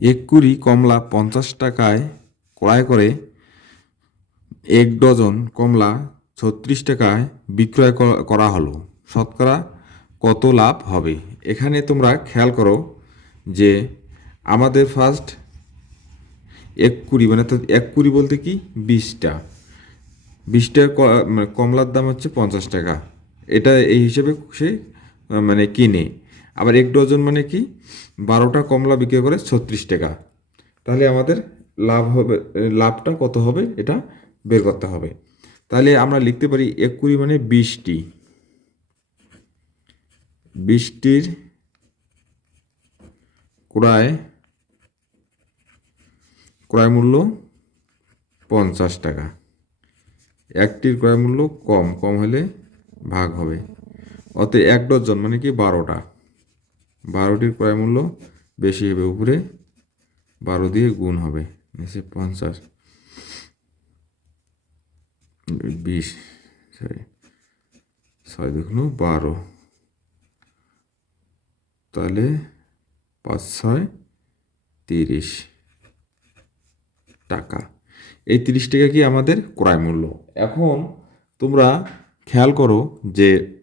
এক কুড়ি কমলা পঞ্চাশ টাকায় ক্রয় করে এক ডজন কমলা ছত্রিশ টাকায় বিক্রয় করা হলো। শতকরা কত লাভ হবে? এখানে তোমরা খেয়াল করো যে আমাদের ফার্স্ট এক কুড়ি মানে এক কুড়ি বলতে কি? বিশটা। বিশটা মানে কমলার দাম হচ্ছে পঞ্চাশ টাকা। এটা এই হিসেবে সে মানে কিনে। আবার এক ডজন মানে কি? বারোটা কমলা বিক্রি করে ছত্রিশ টাকা। তাহলে আমাদের লাভ হবে, লাভটা কত হবে? এটা বের করতে হবে। তাহলে আমরা লিখতে পারি এক কুড়ি মানে বিশটি। বিশটির ক্রয় ক্রয় মূল্য পঞ্চাশ টাকা। একটির ক্রয় মূল্য কম কম হলে ভাগ হবে। অতএব এক ডজন মানে কি বারোটা। বারোটির ক্রয় মূল্য বেশি হবে, উপরে বারো দিয়ে গুণ হবে, নিচে পঞ্চাশ। বিশ সরি ছয় দেখুন বারো। তাহলে পাঁচ, ছয়, তিরিশ টাকা। এই তিরিশ টাকা কি আমাদের ক্রয় মূল্য এখন তোমরা খেয়াল করো যে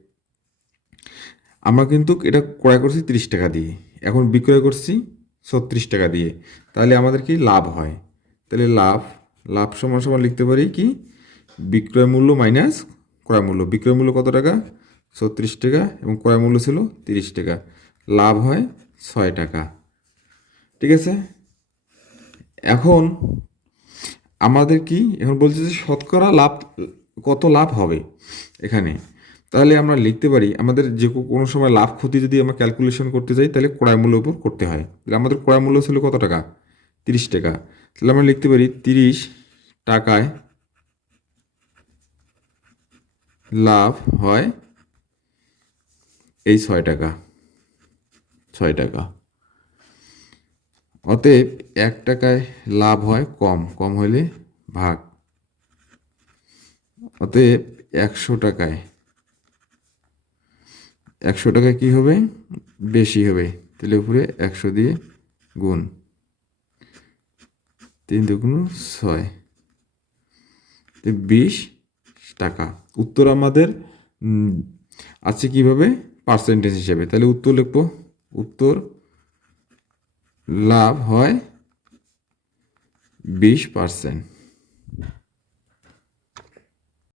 আমরা কিন্তু এটা ক্রয় করছি তিরিশ টাকা দিয়ে। এখন বিক্রয় করছি ছত্রিশ টাকা দিয়ে। তাহলে আমাদের কি লাভ হয়? তাহলে লাভ লাভ সমান সমান লিখতে পারি কি? বিক্রয় মূল্য মাইনাস ক্রয় মূল্য। বিক্রয় মূল্য কত টাকা? ছত্রিশ টাকা এবং ক্রয় মূল্য ছিল তিরিশ টাকা। লাভ হয় ছয় টাকা। ঠিক আছে? এখন আমাদের কি, এখন বলছে যে শতকরা লাভ, কত লাভ হবে এখানে? তাহলে আমরা লিখতে পারি, আমাদের যে কোনো সময় লাভ ক্ষতি যদি আমরা ক্যালকুলেশন করতে যাই, তাহলে ক্রয় মূল্যের উপর করতে হয়। তাহলে আমাদের ক্রয় মূল্য ছিল কত টাকা? তিরিশ টাকা। তাহলে আমরা লিখতে পারি, তিরিশ টাকায় লাভ হয় এই ছয় টাকা। ছয় টাকা। অতএব এক টাকায় লাভ হয় কম কম হলে ভাগ। অতএব একশো টাকায় একশো টাকা কি হবে? বেশি হবে। তাহলে উপরে একশো দিয়ে গুণ তিন দুগুণ ছয়। বিশ টাকা। উত্তর আমাদের আছে কীভাবে? পার্সেন্টেজ হিসেবে। তাহলে উত্তর লিখব। উত্তর লাভ হয় বিশ পার্সেন্ট